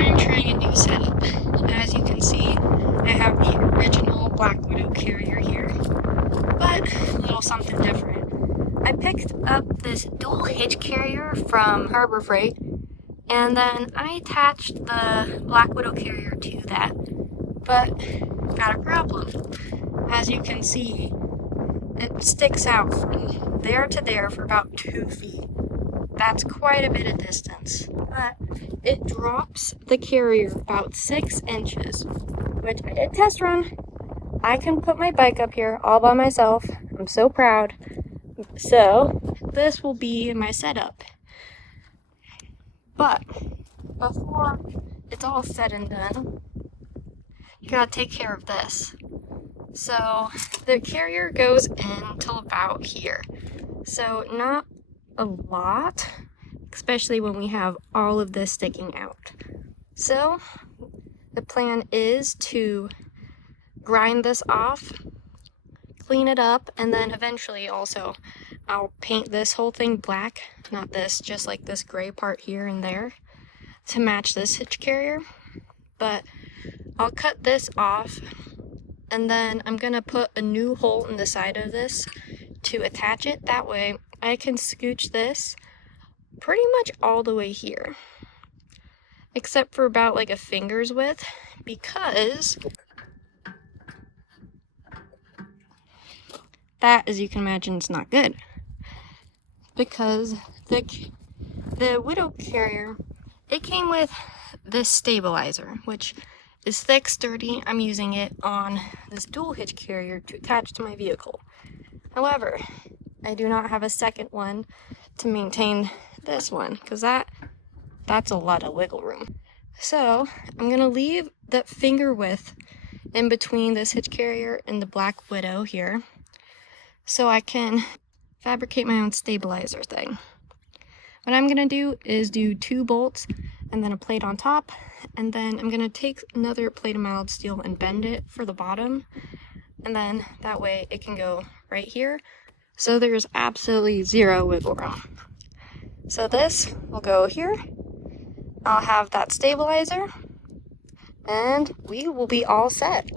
I'm trying a new setup. As you can see, I have the original Black Widow carrier here, but a little something different. I picked up this dual hitch carrier from Harbor Freight, and then I attached the Black Widow carrier to that, but got a problem. As you can see, it sticks out from there to there for about 2 feet. That's quite a bit of distance, but it drops the carrier about 6 inches, which I did test run. I can put my bike up here all by myself. I'm so proud. So this will be my setup. But before it's all said and done, you gotta take care of this. So the carrier goes in till about here. So not a lot, especially when we have all of this sticking out. So the plan is to grind this off, clean it up, and then eventually also I'll paint this whole thing black, not this, just like this gray part here and there to match this hitch carrier. But I'll cut this off, and then I'm gonna put a new hole in the side of this to attach it. That way I can scooch this pretty much all the way here, except for about like a finger's width, because that, as you can imagine, is not good. Because the Widow carrier, it came with this stabilizer, which is thick, sturdy. I'm using it on this dual hitch carrier to attach to my vehicle. However, I do not have a second one to maintain this one, because that's a lot of wiggle room. So I'm gonna leave that finger width in between this hitch carrier and the Black Widow here, so I can fabricate my own stabilizer thing. What I'm gonna do is do 2 bolts and then a plate on top, and then I'm gonna take another plate of mild steel and bend it for the bottom, and then that way it can go right here, so there's absolutely zero wiggle room. So this will go here. I'll have that stabilizer, and we will be all set.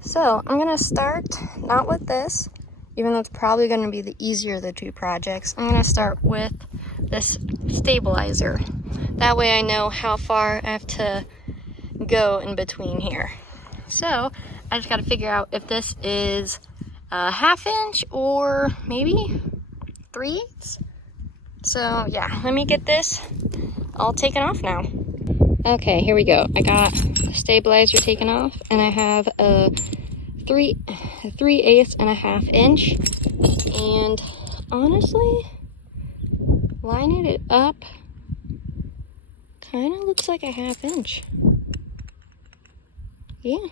So I'm gonna start not with this, even though it's probably gonna be the easier of the 2 projects. I'm gonna start with this stabilizer. That way I know how far I have to go in between here. So I just gotta figure out if this is a 1/2 inch or maybe 3/8. So yeah, let me get this all taken off now. Okay, here we go. I got the stabilizer taken off, and I have a 3/8 and a 1/2 inch. And honestly, lining it up kind of looks like a 1/2 inch. Yeah,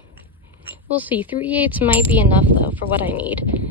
we'll see. 3/8 might be enough though for what I need.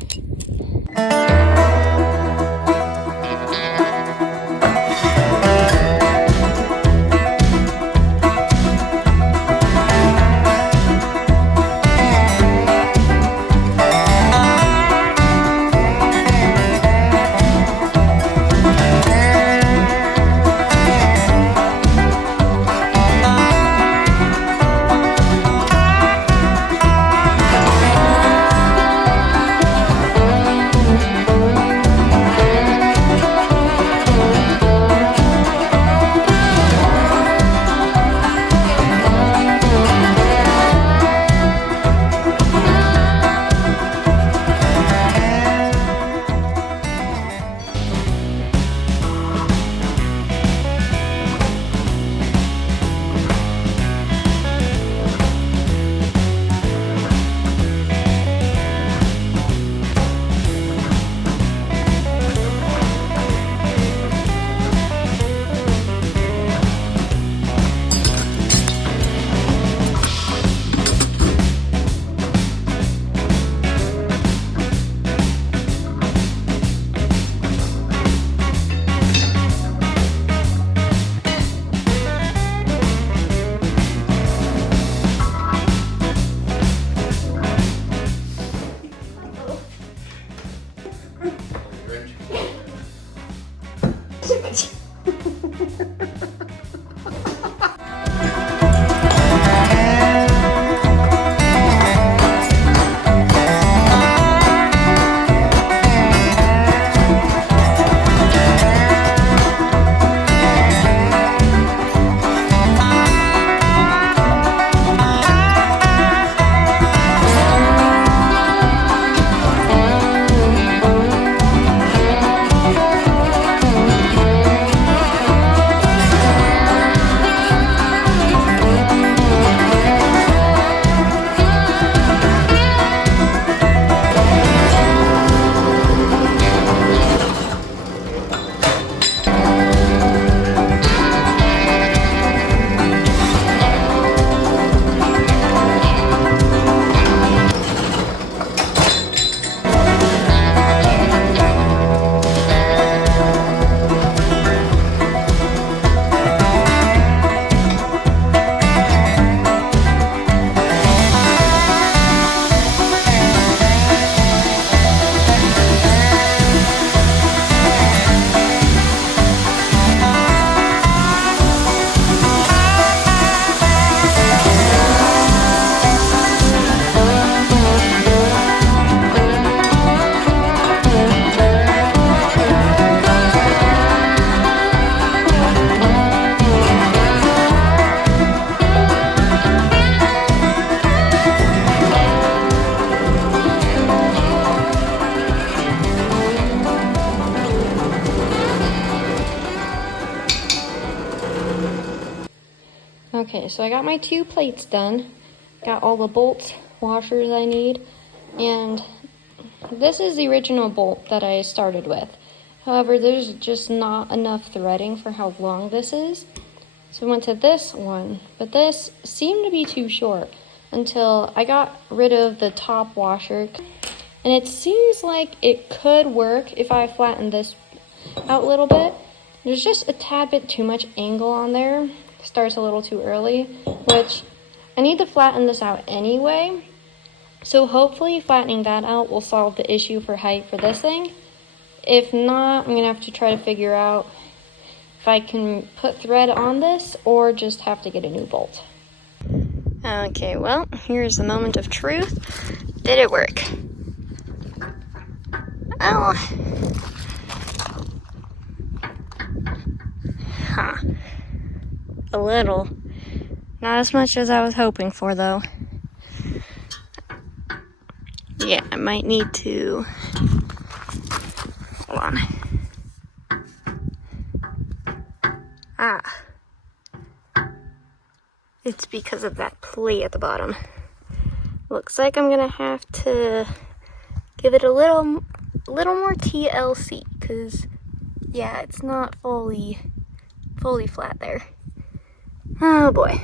Okay, so I got my 2 plates done. Got all the bolts, washers I need, and this is the original bolt that I started with. However, there's just not enough threading for how long this is. So I went to this one, but this seemed to be too short until I got rid of the top washer. And it seems like it could work if I flatten this out a little bit. There's just a tad bit too much angle on there. Starts a little too early, which I need to flatten this out anyway. So hopefully flattening that out will solve the issue for height for this thing. If not, I'm gonna have to try to figure out if I can put thread on this or just have to get a new bolt. Okay, well, here's the moment of truth. Did it work? Oh. Huh. A little. Not as much as I was hoping for, though. Yeah, I might need to... Hold on. Ah. It's because of that plate at the bottom. Looks like I'm gonna have to give it a little more TLC, because, yeah, it's not fully flat there. Oh boy.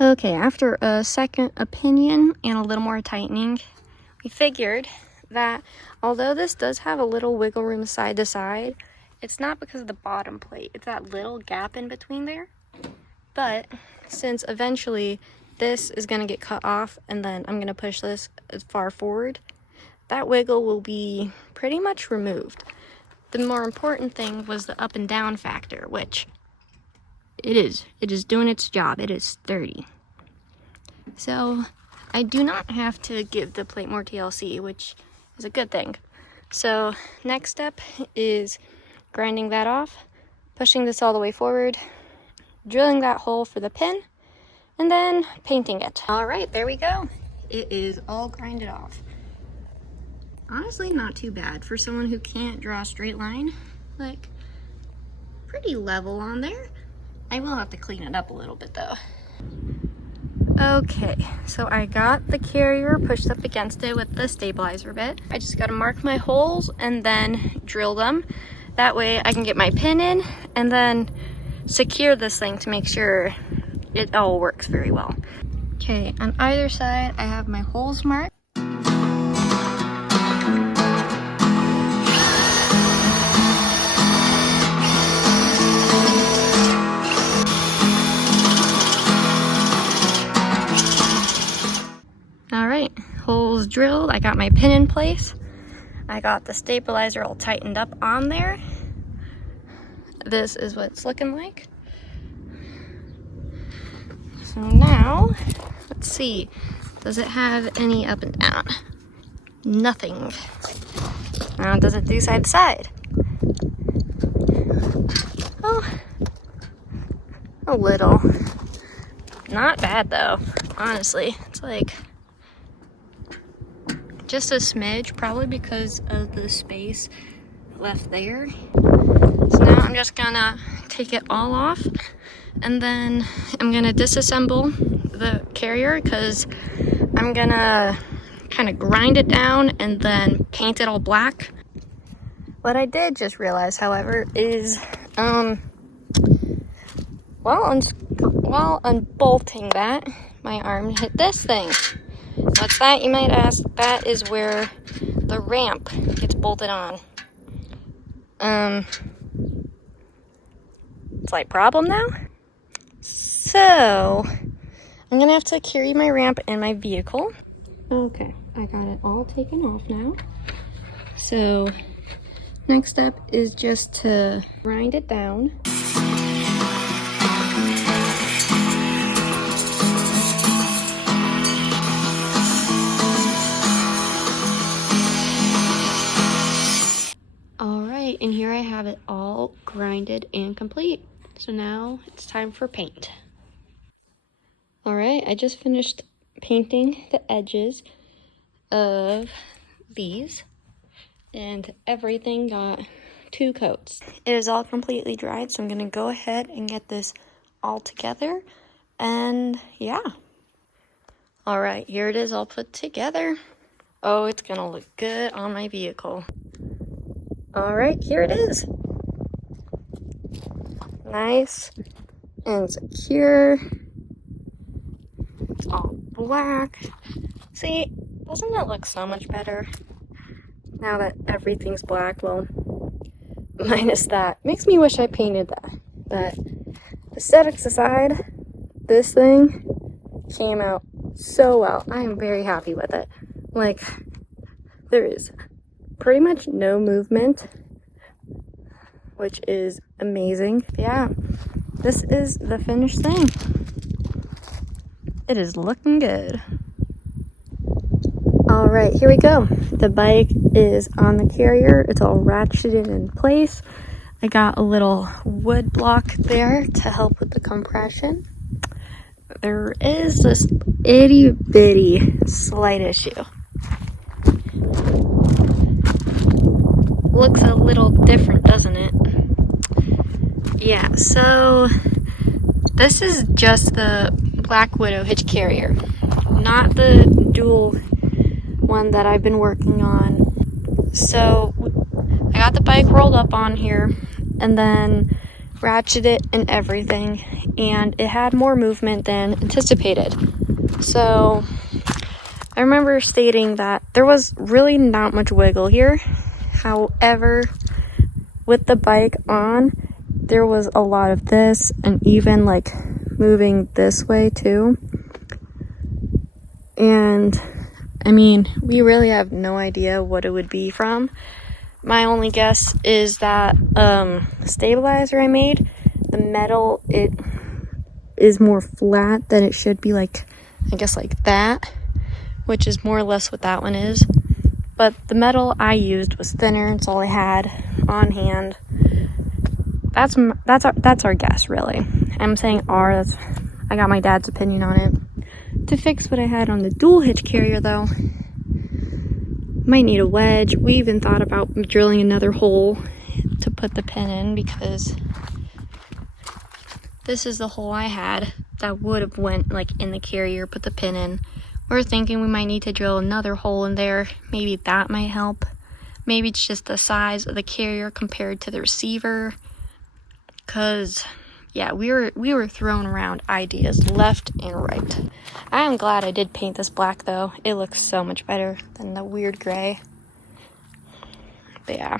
Okay, after a second opinion and a little more tightening, we figured that although this does have a little wiggle room side to side, it's not because of the bottom plate. It's that little gap in between there. But since eventually this is going to get cut off and then I'm going to push this as far forward, that wiggle will be pretty much removed. The more important thing was the up and down factor, which it is doing its job. It is sturdy. So I do not have to give the plate more TLC, which is a good thing. So next step is grinding that off, pushing this all the way forward, drilling that hole for the pin, and then painting it. All right, there we go. It is all grinded off. Honestly, not too bad for someone who can't draw a straight line. Like, pretty level on there. I will have to clean it up a little bit though. Okay, so I got the carrier pushed up against it with the stabilizer bit. I just gotta mark my holes and then drill them. That way I can get my pin in and then secure this thing to make sure it all works very well. Okay, on either side I have my holes marked. All right, holes drilled. I got my pin in place. I got the stabilizer all tightened up on there. This is what it's looking like. So now, let's see. Does it have any up and down? Nothing. Now, does it do side to side? Oh, a little. Not bad though, honestly. It's like just a smidge, probably because of the space left there. So now I'm just gonna take it all off and then I'm gonna disassemble the carrier because I'm gonna kind of grind it down and then paint it all black. What I did just realize, however, is while unbolting that, my arm hit this thing. What's that, you might ask? That is where the ramp gets bolted on. Slight problem now. So, I'm gonna have to carry my ramp in my vehicle. Okay, I got it all taken off now. So, next step is just to grind it down. And here I have it all grinded and complete. So now it's time for paint. All right, I just finished painting the edges of these and everything got 2 coats. It is all completely dried, so I'm gonna go ahead and get this all together. And yeah. All right, here it is all put together. Oh, it's gonna look good on my vehicle. All right, here it is. Nice and secure. It's all black. See, doesn't it look so much better now that everything's black? Well, minus that. Makes me wish I painted that. But aesthetics aside, this thing came out so well. I am very happy with it. Like, there is pretty much no movement, which is amazing. Yeah, this is the finished thing. It is looking good. All right, here we go. The bike is on the carrier. It's all ratcheted in place. I got a little wood block there to help with the compression. There is this itty bitty slight issue. Looks a little different, doesn't it? Yeah, so this is just the Black Widow Hitch Carrier, not the dual one that I've been working on. So I got the bike rolled up on here and then ratcheted it and everything, and it had more movement than anticipated. So I remember stating that there was really not much wiggle here. However, with the bike on, there was a lot of this, and even like moving this way too. And I mean, we really have no idea what it would be from. My only guess is that stabilizer I made, the metal, it is more flat than it should be, like, I guess like that, which is more or less what that one is. But the metal I used was thinner. It's all I had on hand. That's our guess, really. I'm saying I got my dad's opinion on it. To fix what I had on the dual hitch carrier, though, might need a wedge. We even thought about drilling another hole to put the pin in, because this is the hole I had that would have went like in the carrier, put the pin in. We're thinking we might need to drill another hole in there. Maybe that might help. Maybe it's just the size of the carrier compared to the receiver. Cause yeah, we were throwing around ideas left and right. I am glad I did paint this black though. It looks so much better than the weird gray. But yeah,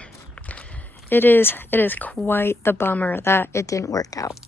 it is quite the bummer that it didn't work out.